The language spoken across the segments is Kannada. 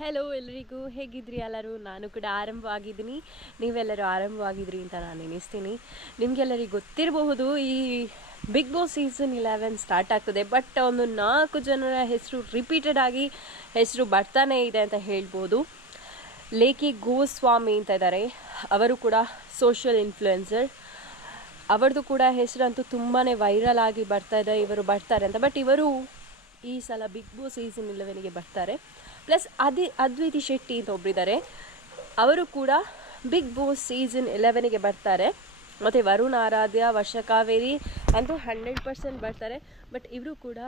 ಹೆಲೋ ಎಲ್ರಿಗೂ, ಹೇಗಿದ್ರಿ ಎಲ್ಲರೂ? ನಾನು ಕೂಡ ಆರಂಭವಾಗಿದ್ದೀನಿ. ನೀವೆಲ್ಲರೂ ಆರಂಭವಾಗಿದ್ರಿ ಅಂತ ನಾನು ಎನಿಸ್ತೀನಿ ನಿಮಗೆಲ್ಲರಿಗೂ ಗೊತ್ತಿರಬಹುದು, ಈ Bigg Boss season eleven start ಆಗ್ತದೆ. ಬಟ್ ಒಂದು ನಾಲ್ಕು ಜನರ ಹೆಸರು ರಿಪೀಟೆಡ್ ಆಗಿ ಹೆಸರು ಬರ್ತಾನೆ ಇದೆ ಅಂತ ಹೇಳ್ಬೋದು. ಲೇಖಿ ಗೋಸ್ವಾಮಿ ಅಂತ ಇದ್ದಾರೆ. ಅವರು ಕೂಡ ಸೋಷಿಯಲ್ ಇನ್ಫ್ಲುಯೆನ್ಸರ್ ಅವರದು ಕೂಡ ಹೆಸರಂತೂ ತುಂಬಾ ವೈರಲ್ ಆಗಿ ಬರ್ತಾ ಇದೆ. ಇವರು ಬರ್ತಾರೆ ಅಂತ. ಬಟ್ ಇವರು ಈ ಸಲ ಬಿಗ್ ಬಾಸ್ ಸೀಸನ್ ಇಲೆವೆನ್ಗೆ ಬರ್ತಾರೆ. ಪ್ಲಸ್ ಅದಿ ಅದ್ವಿತಿ ಶೆಟ್ಟಿ ಅಂತ ಒಬ್ಬರಿದ್ದಾರೆ ಅವರು ಕೂಡ ಬಿಗ್ ಬಾಸ್ ಸೀಸನ್ ಇಲೆವೆನ್ಗೆ ಬರ್ತಾರೆ. ಮತ್ತು ವರುಣ್ ಆರಾಧ್ಯ, ವರ್ಷ ಕಾವೇರಿ ಅಂತೂ ಹಂಡ್ರೆಡ್ ಪರ್ಸೆಂಟ್ ಬರ್ತಾರೆ. ಬಟ್ ಇವರು ಕೂಡ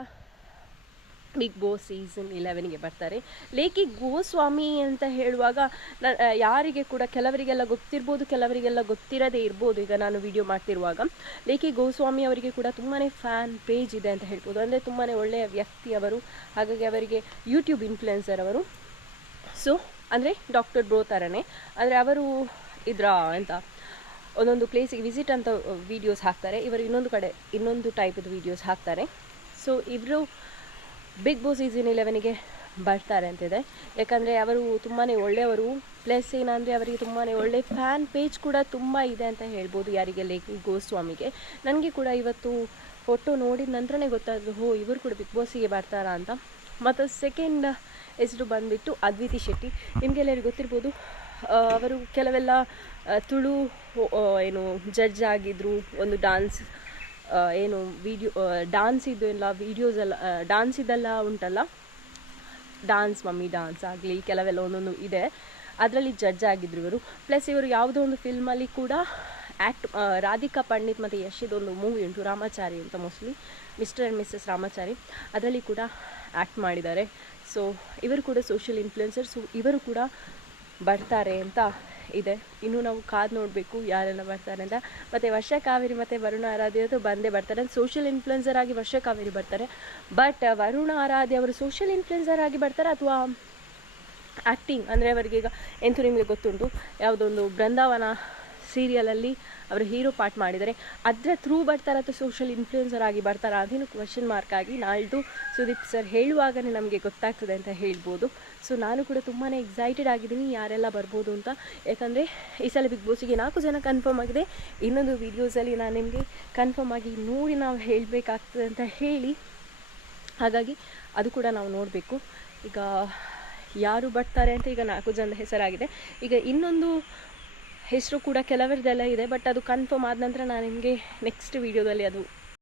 ಬಿಗ್ ಬಾಸ್ ಸೀಸನ್ ಇಲೆವೆನ್ಗೆ ಬರ್ತಾರೆ. ಲೇಖಿ ಗೋಸ್ವಾಮಿ ಅಂತ ಹೇಳುವಾಗ, ನ ಯಾರಿಗೆ ಕೂಡ ಕೆಲವರಿಗೆಲ್ಲ ಗೊತ್ತಿರ್ಬೋದು, ಕೆಲವರಿಗೆಲ್ಲ ಗೊತ್ತಿರದೇ ಇರ್ಬೋದು ಈಗ ನಾನು ವಿಡಿಯೋ ಮಾಡ್ತಿರುವಾಗ. ಲೇಖಿ ಗೋಸ್ವಾಮಿ ಅವರಿಗೆ ಕೂಡ ತುಂಬಾ ಫ್ಯಾನ್ ಪೇಜ್ ಇದೆ ಅಂತ ಹೇಳ್ಬೋದು. ಅಂದರೆ ತುಂಬಾ ಒಳ್ಳೆಯ ವ್ಯಕ್ತಿ ಅವರು, ಹಾಗಾಗಿ ಅವರಿಗೆ ಯೂಟ್ಯೂಬ್ ಇನ್ಫ್ಲುಯೆನ್ಸರ್ ಅವರು. ಸೊ ಅಂದರೆ ಡಾಕ್ಟರ್ ಬ್ರೋ ಥರನೇ ಅಂದರೆ ಅವರು ಇದರ ಅಂತ. ಒಂದೊಂದು ಪ್ಲೇಸಿಗೆ ವಿಸಿಟ್ ಅಂತ ವೀಡಿಯೋಸ್ ಹಾಕ್ತಾರೆ. ಇವರು ಇನ್ನೊಂದು ಕಡೆ, ಇನ್ನೊಂದು ಟೈಪದ ವೀಡಿಯೋಸ್ ಹಾಕ್ತಾರೆ. ಸೊ ಇವರು ಬಿಗ್ ಬಾಸ್ ಸೀಸನ್ ಇಲೆವೆನಿಗೆ ಬರ್ತಾರೆ ಅಂತಿದೆ. ಯಾಕಂದರೆ ಅವರು ತುಂಬಾ ಒಳ್ಳೆಯವರು. ಪ್ಲಸ್ ಏನಂದರೆ ಅವರಿಗೆ ತುಂಬಾ ಒಳ್ಳೆ ಫ್ಯಾನ್ ಪೇಜ್ ಕೂಡ ತುಂಬ ಇದೆ ಅಂತ ಹೇಳ್ಬೋದು ಯಾರಿಗೆ ಲೇಖಿ, ಗೋಸ್ವಾಮಿಗೆ. ನನಗೆ ಕೂಡ ಇವತ್ತು ಫೋಟೋ ನೋಡಿದ ನಂತರನೇ ಗೊತ್ತಾದ್ರು ಹೋ ಇವರು ಕೂಡ ಬಿಗ್ ಬಾಸಿಗೆ ಬರ್ತಾರಾ ಅಂತ. ಮತ್ತು ಸೆಕೆಂಡ್ ಹೆಸರು ಬಂದುಬಿಟ್ಟು ಅದ್ವಿತಿ ಶೆಟ್ಟಿ. ನಿಮಗೆಲ್ಲರಿಗೂ ಗೊತ್ತಿರ್ಬೋದು ಅವರು ಕೆಲವೆಲ್ಲ ತುಳು ಏನು ಜಡ್ಜ್ ಆಗಿದ್ರು, ಒಂದು ಡಾನ್ಸ್ ಏನು ವಿಡಿಯೋ ಡಾನ್ಸ್ ಇದು ಎಲ್ಲ ವಿಡಿಯೋಸ್ ಎಲ್ಲ ಡಾನ್ಸ್ ಇದೆಲ್ಲ ಉಂಟಲ್ಲ? ಡಾನ್ಸ್ ಮಮ್ಮಿ ಡಾನ್ಸ್ ಆಗಲಿ, ಕೆಲವೆಲ್ಲ ಒಂದೊಂದು ಇದೆ. ಅದರಲ್ಲಿ ಜಡ್ಜ್ ಆಗಿದ್ರು ಇವರು. ಪ್ಲಸ್ ಇವರು ಯಾವುದೋ ಒಂದು ಫಿಲ್ಮಲ್ಲಿ ಕೂಡ ಆ್ಯಕ್ಟ್ ರಾಧಿಕಾ ಪಂಡಿತ್ ಮತ್ತು ಒಂದು ಮೂವಿ ಉಂಟು, ರಾಮಾಚಾರಿ ಅಂತ mostly mister and missus Ramachari. ಅದರಲ್ಲಿ ಕೂಡ ಆ್ಯಕ್ಟ್ ಮಾಡಿದ್ದಾರೆ. ಸೊ ಇವರು ಕೂಡ ಸೋಷಿಯಲ್ ಇನ್ಫ್ಲುಯೆನ್ಸರ್ ಸೊ ಇವರು ಕೂಡ ಬರ್ತಾರೆ ಅಂತ ಇದೆ. ಇನ್ನು ನಾವು ಕಾದು ನೋಡಬೇಕು ಯಾರೆಲ್ಲ ಬರ್ತಾರೆ ಅಂತ. ಮತ್ತು ವರ್ಷ ಕಾವೇರಿ ಮತ್ತು ವರುಣ ಆರಾಧ್ಯ ಅದು ಬಂದೇ ಬರ್ತಾರೆ. ಸೋಷಿಯಲ್ ಇನ್ಫ್ಲುಯೆನ್ಸರ್ ಆಗಿ ವರ್ಷ ಕಾವೇರಿ ಬರ್ತಾರೆ. ಬಟ್ ವರುಣ ಆರಾಧ್ಯ ಅವರು ಸೋಷಿಯಲ್ ಇನ್ಫ್ಲುಯೆನ್ಸರ್ ಆಗಿ ಬರ್ತಾರೆ ಅಥವಾ ಆ್ಯಕ್ಟಿಂಗ್ ಅಂದರೆ ಅವರಿಗೆ ಈಗ ಎಂತೂ ನಿಮಗೆ ಗೊತ್ತುಂಟು. ಯಾವುದೊಂದು ಬೃಂದಾವನ ಸೀರಿಯಲಲ್ಲಿ ಅವರು ಹೀರೋ ಪಾರ್ಟ್ ಮಾಡಿದರೆ ಅದರ ಥ್ರೂ ಬರ್ತಾರ ಅಥವಾ ಸೋಷಿಯಲ್ ಇನ್ಫ್ಲುಯೆನ್ಸರ್ ಆಗಿ ಬರ್ತಾರಾ? ಅದೇನು ಕ್ವಶನ್ ಮಾರ್ಕ್ ಆಗಿ ನಾಳ್ದು ಸುದೀಪ್ ಸರ್ ಹೇಳುವಾಗಲೇ ನಮಗೆ ಗೊತ್ತಾಗ್ತದೆ ಅಂತ ಹೇಳ್ಬೋದು. ಸೊ ನಾನು ಕೂಡ ತುಂಬಾ ಎಕ್ಸೈಟೆಡ್ ಆಗಿದ್ದೀನಿ ಯಾರೆಲ್ಲ ಬರ್ಬೋದು ಅಂತ. ಯಾಕಂದರೆ ಈ ಸಲ ಬಿಗ್ ಬಾಸಿಗೆ ನಾಲ್ಕು ಜನ ಕನ್ಫರ್ಮ್ ಆಗಿದೆ. ಇನ್ನೊಂದು ವೀಡಿಯೋಸಲ್ಲಿ ನಾನು ನಿಮಗೆ ಕನ್ಫರ್ಮ್ ಆಗಿ ನೋಡಿ ನಾವು ಹೇಳಬೇಕಾಗ್ತದೆ ಅಂತ ಹೇಳಿ. ಹಾಗಾಗಿ ಅದು ಕೂಡ ನಾವು ನೋಡಬೇಕು. ಈಗ ಯಾರು ಬರ್ತಾರೆ ಅಂತ ಈಗ ನಾಲ್ಕು ಜನದ ಹೆಸರಾಗಿದೆ. ಈಗ ಇನ್ನೊಂದು ಹೆಸರು ಕೂಡ ಕೆಲವರದೆಲ್ಲ ಇದೆ ಬಟ್ ಅದು ಕನ್ಫರ್ಮ್ ಆದ ನಂತರ ನಾನು ನಿಮಗೆ ನೆಕ್ಸ್ಟ್ ವೀಡಿಯೋದಲ್ಲಿ ಅದು